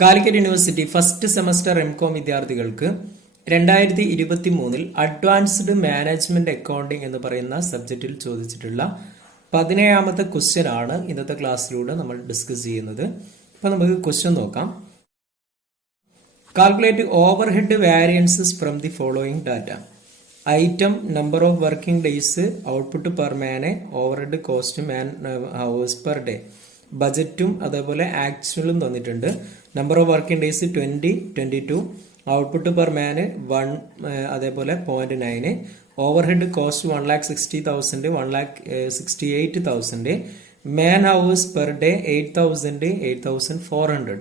Calicut university first semester M Com വിദ്യാർത്ഥികൾക്ക് 2023 advanced management accounting എന്ന് പറയുന്ന സബ്ജക്റ്റിൽ ചോദിച്ചിട്ടുള്ള 17ാമത്തെ ക്വസ്റ്റ്യൻ ആണ് ഇന്നത്തെ ക്ലാസ്സിലൂടെ നമ്മൾ ഡിസ്കസ് ചെയ്യുന്നത്. അപ്പോൾ നമുക്ക് ക്വസ്റ്റ്യൻ നോക്കാം. Calculate overhead variances from the following data. Item, number of working days, output per man, overhead cost man hours per day. ബജറ്റും അതേപോലെ ആക്ച്വലും തന്നിട്ടുണ്ട്. Number of working days 20, 22, output per man 1, അതേപോലെ 0.9, overhead cost 1,60,000, 1,68,000, man hours per day 8,000, 8,400.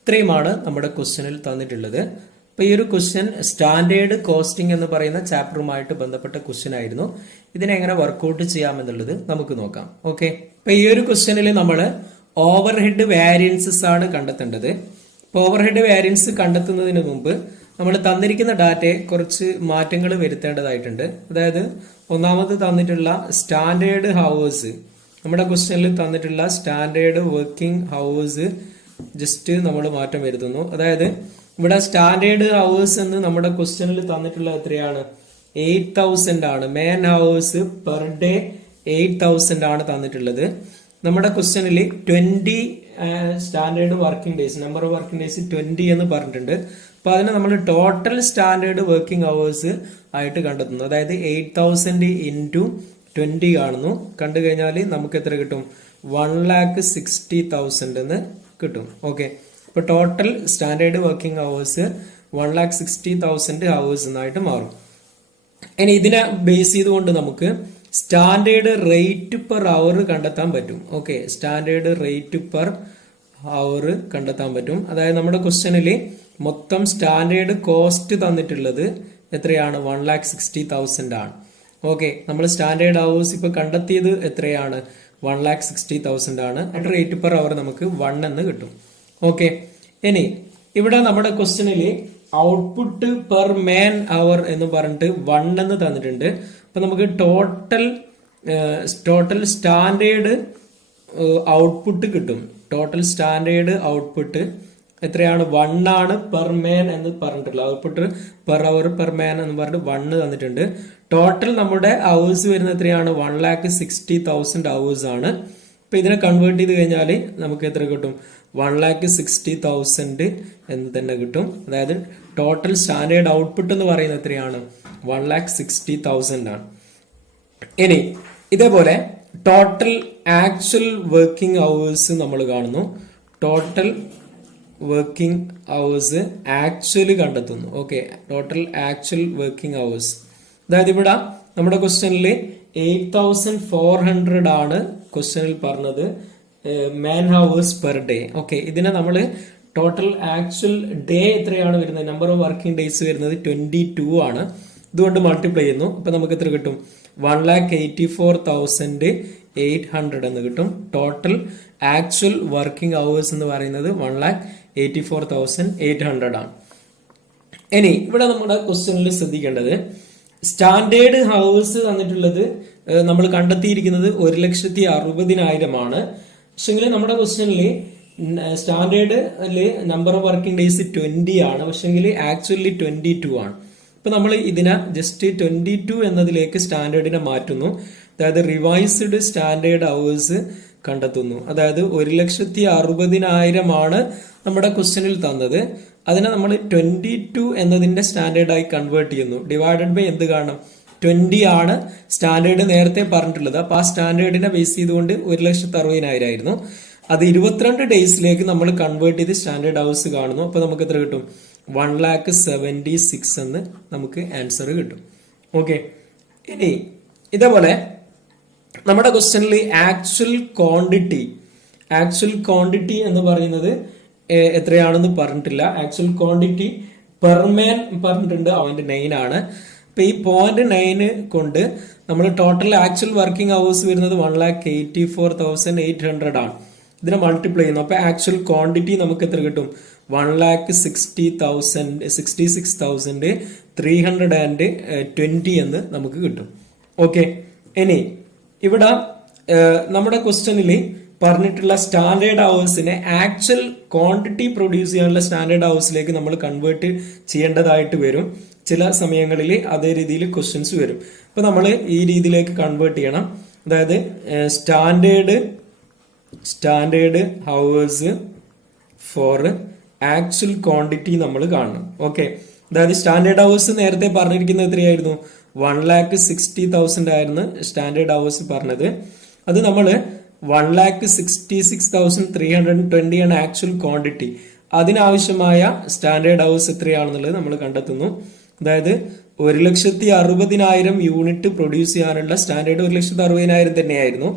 ഇത്രയുമാണ് നമ്മുടെ ക്വസ്റ്റ്യനിൽ തന്നിട്ടുള്ളത്. അപ്പൊ ഈ ഒരു ക്വസ്റ്റ്യൻ സ്റ്റാൻഡേർഡ് കോസ്റ്റിംഗ് എന്ന് പറയുന്ന ചാപ്റ്ററുമായിട്ട് ബന്ധപ്പെട്ട ക്വസ്റ്റ്യൻ ആയിരുന്നു. ഇതിനെ എങ്ങനെ വർക്ക്ഔട്ട് ചെയ്യാമെന്നുള്ളത് നമുക്ക് നോക്കാം. ഓക്കെ, അപ്പൊ ഈ ഒരു ക്വസ്റ്റ്യനിൽ നമ്മൾ ഓവർഹെഡ് വാരിയൻസസ് ആണ് കണ്ടെത്തേണ്ടത്. അപ്പൊ ഓവർഹെഡ് വാരിയൻസ് കണ്ടെത്തുന്നതിന് മുമ്പ് നമ്മൾ തന്നിരിക്കുന്ന ഡാറ്റയെ കുറച്ച് മാറ്റങ്ങൾ വരുത്തേണ്ടതായിട്ടുണ്ട്. അതായത് ഒന്നാമത് തന്നിട്ടുള്ള സ്റ്റാൻഡേർഡ് ഹവേഴ്സ്, നമ്മുടെ ക്വസ്റ്റ്യനിൽ തന്നിട്ടുള്ള സ്റ്റാൻഡേർഡ് വർക്കിംഗ് ഹവേഴ്സ് ജസ്റ്റ് നമ്മൾ മാറ്റം വരുത്തുന്നു. അതായത് ഇവിടെ സ്റ്റാൻഡേർഡ് ഹവേഴ്സ് എന്ന് നമ്മുടെ ക്വസ്റ്റ്യനിൽ തന്നിട്ടുള്ള എത്രയാണ്? 8,000 ആണ്. മാൻ ഹവേഴ്സ് പെർ ഡേ 8,000 ആണ് തന്നിട്ടുള്ളത്. നമ്മുടെ ക്വസ്റ്റ്യനിൽ 20 standard working days, number of working days 20 എന്ന് പറഞ്ഞിട്ടുണ്ട്. അപ്പൊ അതിനെ നമ്മൾ ടോട്ടൽ സ്റ്റാൻഡേർഡ് വർക്കിംഗ് ഹവേഴ്സ് ആയിട്ട് കണ്ടെത്തുന്നു. അതായത് 8,000 ഇൻറ്റു 20 കാണുന്നു. കണ്ടു കഴിഞ്ഞാൽ നമുക്ക് എത്ര കിട്ടും? 1,60,000 എന്ന് കിട്ടും. ഓക്കെ, ഇപ്പൊ total standard working hours 1,60,000 hours എന്നായിട്ട് മാറും. ഇനി ഇതിനെ ബേസ് ചെയ്തുകൊണ്ട് നമുക്ക് സ്റ്റാൻഡേർഡ് റേറ്റ് പെർ അവർ കണ്ടെത്താൻ പറ്റും. ഓക്കെ, സ്റ്റാൻഡേർഡ് റേറ്റ് പെർ അവർ കണ്ടെത്താൻ പറ്റും. അതായത് നമ്മുടെ ക്വസ്റ്റ്യനിൽ മൊത്തം സ്റ്റാൻഡേർഡ് കോസ്റ്റ് തന്നിട്ടുള്ളത് എത്രയാണ്? 1,60,000 ആണ്. ഓക്കെ, നമ്മൾ സ്റ്റാൻഡേർഡ് ഹവേഴ്സ് ഇപ്പൊ കണ്ടെത്തിയത് എത്രയാണ്? 1,60,000 ആണ്. റേറ്റ് പെർ അവർ നമുക്ക് 1 എന്ന് കിട്ടും. ഓക്കെ, ഇനി ഇവിടെ നമ്മുടെ ക്വസ്റ്റ്യനിൽ ഔട്ട്പുട്ട് പെർ മാൻ അവർ എന്ന് പറഞ്ഞിട്ട് 1 എന്ന് തന്നിട്ടുണ്ട്. അപ്പൊ നമുക്ക് ടോട്ടൽ സ്റ്റാൻഡേർഡ് ഔട്ട്പുട്ട് കിട്ടും. ടോട്ടൽ സ്റ്റാൻഡേർഡ് ഔട്ട്പുട്ട് എത്രയാണ്? 1 ആണ് പെർ മാൻ എന്ന് പറഞ്ഞിട്ടുള്ളത്. ഔട്ട്പുട്ട് പെർ അവർ പെർ മാൻ എന്ന് പറഞ്ഞിട്ട് 1 തന്നിട്ടുണ്ട്. ടോട്ടൽ നമ്മുടെ ഹവേഴ്സ് വരുന്നത് എത്രയാണ്? 1,60,000 ഹവേഴ്സ് ആണ്. ഇപ്പൊ ഇതിനെ കൺവേർട്ട് ചെയ്ത് കഴിഞ്ഞാൽ നമുക്ക് എത്ര കിട്ടും? 1,60,000 എന്ന് തന്നെ കിട്ടും. അതായത് ടോട്ടൽ സ്റ്റാൻഡേർഡ് ഔട്ട്പുട്ട് എന്ന് പറയുന്നത് എത്രയാണ്? 1,60,000 ആണ്. ഇനി ഇതേപോലെ ടോട്ടൽ ആക്ച്വൽ വർക്കിംഗ് ഹവേഴ്സ് നമ്മൾ കാണുന്നു. ടോട്ടൽ വർക്കിംഗ് ഹവേഴ്സ് ആക്ച്വലി കണ്ടെത്തുന്നു. Okay, total actual working hours, അതായത് ഇവിടെ നമ്മുടെ ക്വസ്റ്റ്യനിൽ 8,400 ആണ് ക്വസ്റ്റ്യനിൽ പറഞ്ഞത് മാൻ ഹവേഴ്സ് പെർ ഡേ. ഓക്കെ, ഇതിനെ നമ്മൾ ടോട്ടൽ ആക്ച്വൽ ഡേ എത്രയാണ് വരുന്നത്? നമ്പർ ഓഫ് വർക്കിംഗ് ഡേയ്സ് വരുന്നത് 22 ആണ്. ഇതുകൊണ്ട് മൾട്ടിപ്ലൈ ചെയ്യുന്നു. അപ്പൊ നമുക്ക് എത്ര കിട്ടും? 1,84,800 എന്ന് കിട്ടും. ടോട്ടൽ ആക്ച്വൽ വർക്കിംഗ് ഹവേഴ്സ് എന്ന് പറയുന്നത് 1,84,800 ആണ്. ഇനി ഇവിടെ നമ്മുടെ ക്വസ്റ്റ്യനിൽ ശ്രദ്ധിക്കേണ്ടത് സ്റ്റാൻഡേർഡ് ഹവേഴ്സ് തന്നിട്ടുള്ളത് നമ്മൾ കണ്ടെത്തിയിരിക്കുന്നത് 1,60,000 ആണ്. പക്ഷെങ്കിൽ നമ്മുടെ ക്വസ്റ്റ്യനിൽ standard number of working days 20 ആണ്. പക്ഷെങ്കിൽ ആക്ച്വലി 22 ആണ്. ഇപ്പൊ നമ്മൾ ഇതിനെ ജസ്റ്റ് 22 എന്നതിലേക്ക് സ്റ്റാൻഡേർഡിനെ മാറ്റുന്നു. അതായത് റിവൈസ്ഡ് സ്റ്റാൻഡേർഡ് ഹവേഴ്സ് കണ്ടെത്തുന്നു. അതായത് 1,60,000 ആണ് നമ്മുടെ ക്വസ്റ്റ്യനിൽ തന്നത്. അതിനെ നമ്മൾ 22 എന്നതിന്റെ സ്റ്റാൻഡേർഡായി കൺവേർട്ട് ചെയ്യുന്നു. ഡിവൈഡഡ് ബൈ എന്ത് കാണണം? 20 ആണ് സ്റ്റാൻഡേർഡ് നേരത്തെ പറഞ്ഞിട്ടുള്ളത്. അപ്പൊ ആ സ്റ്റാൻഡേർഡിനെ ബേസ് ചെയ്തുകൊണ്ട് 1,60,000 ആയിരുന്നു. അത് 22 ഡേയ്സിലേക്ക് നമ്മൾ കൺവേർട്ട് ചെയ്ത് സ്റ്റാൻഡേർഡ് ഹവേഴ്സ് കാണുന്നു. അപ്പൊ നമുക്ക് എത്ര കിട്ടും? 1,76,000 എന്ന് നമുക്ക് ആൻസർ കിട്ടും. ഓക്കെ, ഇനി ഇതേപോലെ നമ്മുടെ ക്വസ്റ്റ്യനിൽ ആക്ച്വൽ ക്വാണ്ടിറ്റി എന്ന് പറയുന്നത് എത്രയാണെന്ന് പറഞ്ഞിട്ടില്ല. ആക്ച്വൽ ക്വാണ്ടിറ്റി പെർ മാൻ പറഞ്ഞിട്ടുണ്ട്, അവന്റെ 9 ആണ്. അപ്പൊ ഈ 0.9 കൊണ്ട് നമ്മൾ ടോട്ടൽ ആക്ച്വൽ വർക്കിംഗ് ഹവേഴ്സ് വരുന്നത് 1,84,800 ആണ്. ഇതിനെ മൾട്ടിപ്ലൈ ചെയ്യുന്നു. അപ്പൊ ആക്ച്വൽ ക്വാണ്ടിറ്റി നമുക്ക് എത്ര കിട്ടും? 1,66,320 എന്ന് നമുക്ക് കിട്ടും. ഓക്കെ, ഇനി ഇവിടെ നമ്മുടെ ക്വസ്റ്റ്യനിൽ പറഞ്ഞിട്ടുള്ള സ്റ്റാൻഡേർഡ് അവേഴ്സിനെ ആക്ച്വൽ ക്വാണ്ടിറ്റി പ്രൊഡ്യൂസ് ചെയ്യാനുള്ള സ്റ്റാൻഡേർഡ് അവേഴ്സിലേക്ക് നമ്മൾ കൺവേർട്ട് ചെയ്യേണ്ടതായിട്ട് വരും. ചില സമയങ്ങളിൽ അതേ രീതിയിൽ ക്വസ്റ്റ്യൻസ് വരും. അപ്പൊ നമ്മൾ ഈ രീതിയിലേക്ക് കൺവേർട്ട് ചെയ്യണം. അതായത് standard hours for actual quantity നമ്മൾ കാണണം. ഓക്കെ, അതായത് സ്റ്റാൻഡേർഡ് ഹവേഴ്സ് നേരത്തെ പറഞ്ഞിരിക്കുന്നത് എത്രയായിരുന്നു? 1,60,000 ആയിരുന്നു സ്റ്റാൻഡേർഡ് ഹവേഴ്സ് പറഞ്ഞത്. അത് നമ്മൾ 1,66,320 ആണ് ആക്ച്വൽ ക്വാണ്ടിറ്റി. അതിനാവശ്യമായ സ്റ്റാൻഡേർഡ് ഹവേഴ്സ് എത്രയാണെന്നുള്ളത് നമ്മൾ കണ്ടെത്തുന്നു. അതായത് 1,60,000 യൂണിറ്റ് പ്രൊഡ്യൂസ് ചെയ്യാനുള്ള സ്റ്റാൻഡേർഡ് 1,60,000 തന്നെയായിരുന്നു.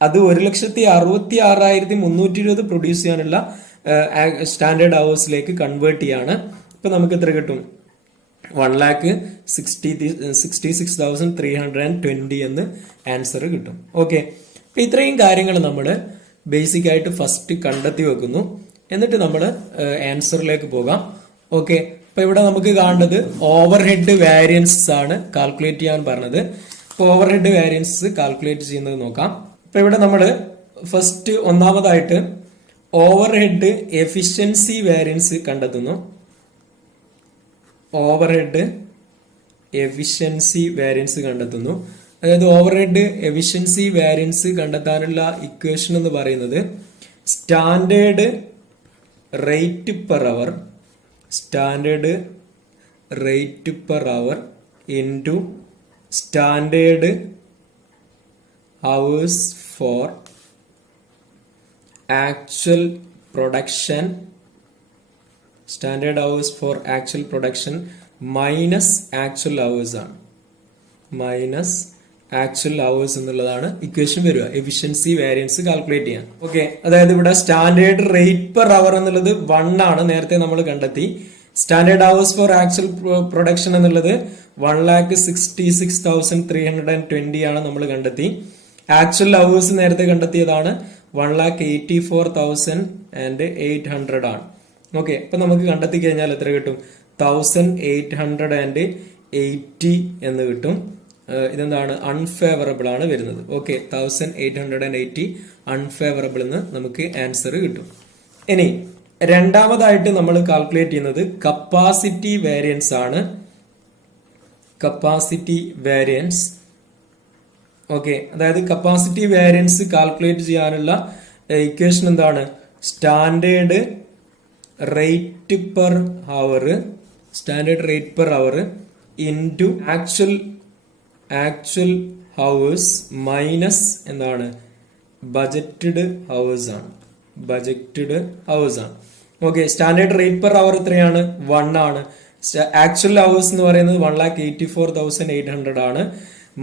അത് 1,66,320 പ്രൊഡ്യൂസ് ചെയ്യാനുള്ള സ്റ്റാൻഡേർഡ് ഹവേഴ്സിലേക്ക് കൺവേർട്ട് ചെയ്യാണ്. ഇപ്പൊ നമുക്ക് എത്ര കിട്ടും? 1,66,320 എന്ന് ആൻസർ കിട്ടും. ഓക്കെ, അപ്പൊ ഇത്രയും കാര്യങ്ങൾ നമ്മൾ ബേസിക് ആയിട്ട് ഫസ്റ്റ് കണ്ടെത്തി വെക്കുന്നു. എന്നിട്ട് നമ്മൾ ആൻസറിലേക്ക് പോകാം. ഓക്കെ, അപ്പൊ ഇവിടെ നമുക്ക് കാണുന്നത് ഓവർ ഹെഡ് വാരിയൻസസ് ആണ് കാൽക്കുലേറ്റ് ചെയ്യാൻ പറഞ്ഞത്. അപ്പൊ ഓവർ ഹെഡ് വാരിയൻസസ് കാൽക്കുലേറ്റ് ചെയ്യുന്നത് നോക്കാം. അപ്പൊ ഇവിടെ നമ്മൾ ഫസ്റ്റ് ഒന്നാമതായിട്ട് ഓവർ ഹെഡ് എഫിഷ്യൻസി വാരിയൻസ് കണ്ടെത്തുന്നു. ഓവർ ഹെഡ് എഫിഷ്യൻസി വാരിയൻസ് കണ്ടെത്തുന്നു. അതായത് ഓവർ ഹെഡ് എഫിഷ്യൻസി വാരിയൻസ് കണ്ടെത്താനുള്ള ഇക്വേഷൻ എന്ന് പറയുന്നത് standard rate per hour into standard hours for actual production, standard hours for actual production minus actual hours ആണ്. Minus actual hours എന്നുള്ളതാണ് equation വരിക efficiency variance calculate ചെയ്യാൻ. Okay, അതായത് ഇവിടെ standard rate per അവർ എന്നുള്ളത് 1 ആണ്, നേരത്തെ നമ്മൾ കണ്ടെത്തി. Standard hours for actual production എന്നുള്ളത് 1,66,320 ആണ് നമ്മൾ കണ്ടെത്തി. ആക്ച്വൽ ഹവേഴ്സ് നേരത്തെ കണ്ടെത്തിയതാണ് 1,84,800 ആണ്. ഓക്കെ, അപ്പൊ നമുക്ക് കണ്ടെത്തി കഴിഞ്ഞാൽ എത്ര കിട്ടും? 1,880 എന്ന് കിട്ടും. ഇതെന്താണ്? അൺഫേവറബിൾ ആണ് വരുന്നത്. ഓക്കെ, 1,880 അൺഫേവറബിൾ എന്ന് നമുക്ക് ആൻസർ കിട്ടും. ഇനി രണ്ടാമതായിട്ട് നമ്മൾ കാൽക്കുലേറ്റ് ചെയ്യുന്നത് കപ്പാസിറ്റി വേരിയൻസ് ആണ്. Capacity variance. ഓക്കെ, അതായത് കപ്പാസിറ്റി വേരിയൻസ് കാൽക്കുലേറ്റ് ചെയ്യാനുള്ള ഇക്വേഷൻ എന്താണ്? Standard rate per hour into actual hours minus എന്താണ്? ബജറ്റഡ് ഹവേഴ്സ് ആണ്. Okay, standard rate per hour എത്രയാണ്? 1 ആണ്. ആക്ച്വൽ ഹവേഴ്സ് എന്ന് പറയുന്നത് 1,84,800 ആണ്.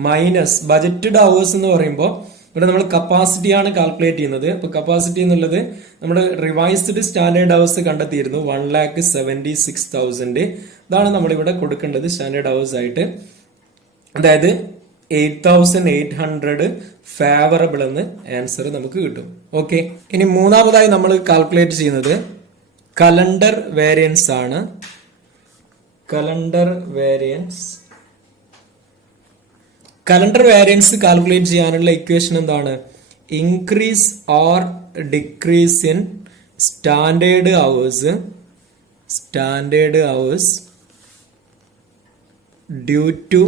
മൈനസ് ബജറ്റഡ് ഹവേഴ്സ് എന്ന് പറയുമ്പോൾ ഇവിടെ നമ്മൾ കപ്പാസിറ്റി ആണ് കാൽക്കുലേറ്റ് ചെയ്യുന്നത്. അപ്പൊ കപ്പാസിറ്റി എന്നുള്ളത് നമ്മുടെ റിവൈസ്ഡ് സ്റ്റാൻഡേർഡ് ഹവേഴ്സ് കണ്ടെത്തിയിരുന്നു 1,76,000. ഇതാണ് നമ്മളിവിടെ കൊടുക്കേണ്ടത് സ്റ്റാൻഡേർഡ് ഹവേഴ്സ് ആയിട്ട്. അതായത് 8,800 ഫേവറബിൾ എന്ന് ആൻസർ നമുക്ക് കിട്ടും. ഓക്കെ, ഇനി മൂന്നാമതായി നമ്മൾ കാൽക്കുലേറ്റ് ചെയ്യുന്നത് കലണ്ടർ വേരിയൻസ് ആണ്. കലണ്ടർ വേരിയൻസ് കാൽക്കുലേറ്റ് ചെയ്യാനുള്ള ഇക്വേഷൻ എന്താണ്? Increase or decrease in standard hours due to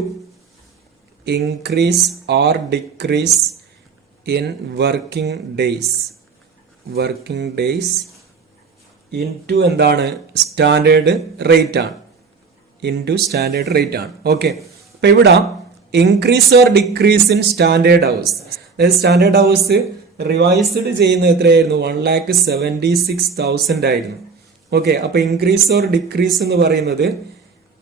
increase or decrease in working days into എന്താണ്? സ്റ്റാൻഡേർഡ് റേറ്റ് ആണ്. ഓക്കെ, അപ്പൊ ഇവിടെ increase or decrease in standard hours, അതായത് standard hours revised ചെയ്യുന്നത് എത്രയായിരുന്നു? 1,76,000 ആയിരുന്നു. ഓക്കെ, അപ്പൊ ഇൻക്രീസ് ഓർ ഡിക്രീസ് എന്ന് പറയുന്നത്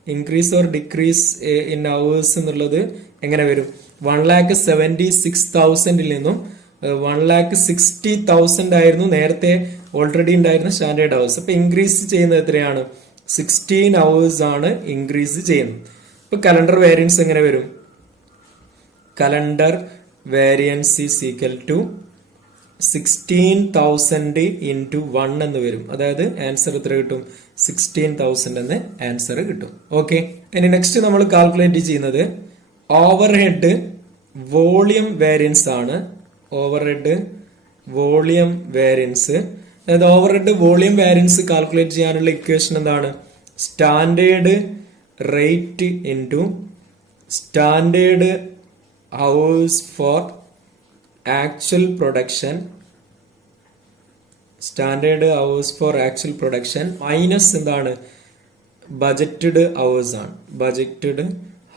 increase or decrease in hours എന്നുള്ളത് എങ്ങനെ വരും? 1,76,000 നിന്നും 1,60,000 ആയിരുന്നു നേരത്തെ ഓൾറെഡി ഉണ്ടായിരുന്ന സ്റ്റാൻഡേർഡ് ഹവേഴ്സ്. അപ്പൊ ഇൻക്രീസ് ചെയ്യുന്നത് എത്രയാണ്? 16 ഹവേഴ്സ് ആണ് ഇൻക്രീസ് ചെയ്യുന്നത്. ഇപ്പൊ കലണ്ടർ വേരിയൻസ് എങ്ങനെ വരും? Calendar variance is equal to 16,000 into 1 എന്ന് വരും. അതായത് ആൻസർ എത്ര കിട്ടും? 16,000 എന്ന് ആൻസർ കിട്ടും. ഓക്കെ, ഇനി നെക്സ്റ്റ് നമ്മൾ കാൽക്കുലേറ്റ് ചെയ്യുന്നത് ഓവർ ഹെഡ് വോളിയം വേരിയൻസ് ആണ്. Overhead volume variance. അതായത് ഓവർഹെഡ് വോളിയം വേരിയൻസ് കാൽക്കുലേറ്റ് ചെയ്യാനുള്ള ഇക്വേഷൻ എന്താണ്? Standard rate into standard hours for actual production, standard hours for actual production minus എന്താണ്? Budgeted hours ആണ്, budgeted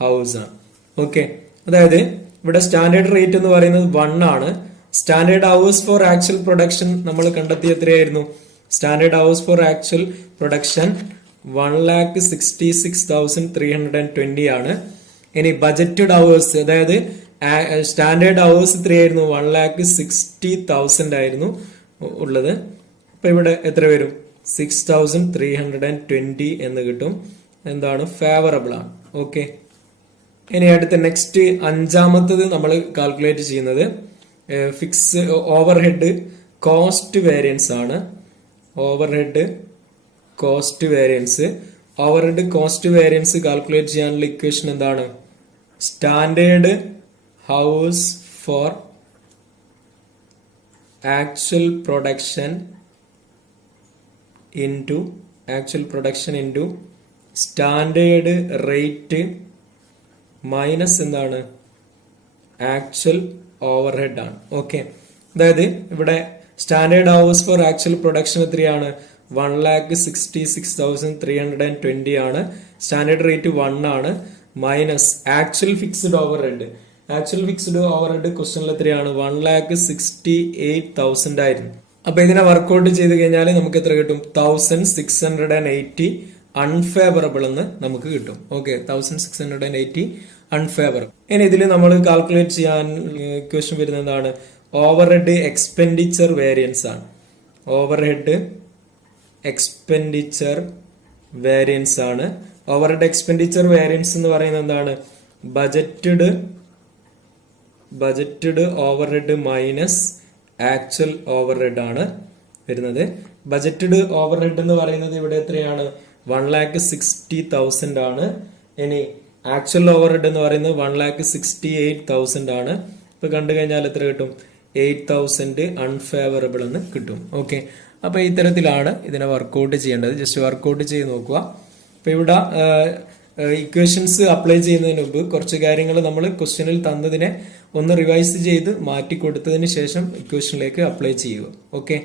hours ആണ്. Okay, അതായത് ഇവിടെ standard rate എന്ന് പറയുന്നത് 1 ആണ്. Standard hours for actual production നമ്മൾ കണ്ടെത്തി എത്രയായിരുന്നു? Standard hours for actual production 1,66,320 ആണ്. ഇനി ബജറ്റഡ് ഹവേഴ്സ്, അതായത് സ്റ്റാൻഡേർഡ് ഹവേഴ്സ് എത്രയായിരുന്നു? 1,60,000 ആയിരുന്നു ഉള്ളത്. അപ്പൊ ഇവിടെ എത്ര വരും? 6,320 എന്ന് കിട്ടും. എന്താണ്? ഫേവറബിൾ ആണ്. ഓക്കെ, ഇനി അടുത്ത നെക്സ്റ്റ് അഞ്ചാമത്തത് നമ്മൾ കാൽക്കുലേറ്റ് ചെയ്യുന്നത് ഫിക്സ് ഓവർഹെഡ് കോസ്റ്റ് വേരിയൻസ് ആണ്. Overhead cost variance. Overhead cost variance calculate ചെയ്യാനുള്ള ഇക്വേഷൻ എന്താണ്? Standard hours for actual production into standard rate minus എന്താണ്? ആക്ച്വൽ ഓവർഹെഡ് ആണ്. ഓക്കെ, അതായത് ഇവിടെ standard hours for actual production എത്രയാണ്? 1,66,320 ആണ്. സ്റ്റാൻഡേർഡ് റേറ്റ് 1 ആണ്. Minus actual fixed overhead. Actual fixed overhead ക്വസ്റ്റനിൽ എത്രയാണ്? 1,68,000 ആയിരുന്നു. അപ്പൊ ഇതിനെ വർക്ക്ഔട്ട് ചെയ്ത് കഴിഞ്ഞാൽ നമുക്ക് എത്ര കിട്ടും? 1,680 അൺഫേവറബിൾ എന്ന് നമുക്ക് കിട്ടും. Okay, 1,680 unfavourable. ഇനി ഇതിൽ നമ്മൾ കാൽക്കുലേറ്റ് ചെയ്യാൻ ക്വസ്റ്റ്യൻ വരുന്നത് എന്താണ്? ഓവർഹെഡ് എക്സ്പെൻഡിച്ചർ വേരിയൻസ് ആണ്. ഓവർഹെഡ് എക്സ്പെൻഡിച്ചർ വേരിയൻസ് ആണ്. ഓവർഹെഡ് എക്സ്പെൻഡിച്ചർ വേരിയൻസ് എന്ന് പറയുന്നത് എന്താണ്? Budgeted overhead minus actual overhead ആണ് വരുന്നത്. ബജറ്റഡ് ഓവർഹെഡ് എന്ന് പറയുന്നത് ഇവിടെ എത്രയാണ്? 1,60,000 ആണ്. ഇനി ആക്ച്വൽ ഓവർഹെഡ് എന്ന് പറയുന്നത് 1,68,000 ആണ്. ഇപ്പൊ കണ്ടു കഴിഞ്ഞാൽ എത്ര കിട്ടും? 8,000 അൺഫേവറബിൾ എന്ന് കിട്ടും. ഓക്കെ, അപ്പൊ ഇത്തരത്തിലാണ് ഇതിനെ വർക്ക്ഔട്ട് ചെയ്യേണ്ടത്. ജസ്റ്റ് വർക്ക്ഔട്ട് ചെയ്ത് നോക്കുക. അപ്പൊ ഇവിടെ ഇക്വേഷൻസ് അപ്ലൈ ചെയ്യുന്നതിന് മുമ്പ് കുറച്ച് കാര്യങ്ങൾ നമ്മൾ ക്വസ്റ്റ്യനിൽ തന്നതിനെ ഒന്ന് റിവൈസ് ചെയ്ത് മാറ്റി കൊടുത്തതിന് ശേഷം ഇക്വേഷനിലേക്ക് അപ്ലൈ ചെയ്യുക. ഓക്കെ.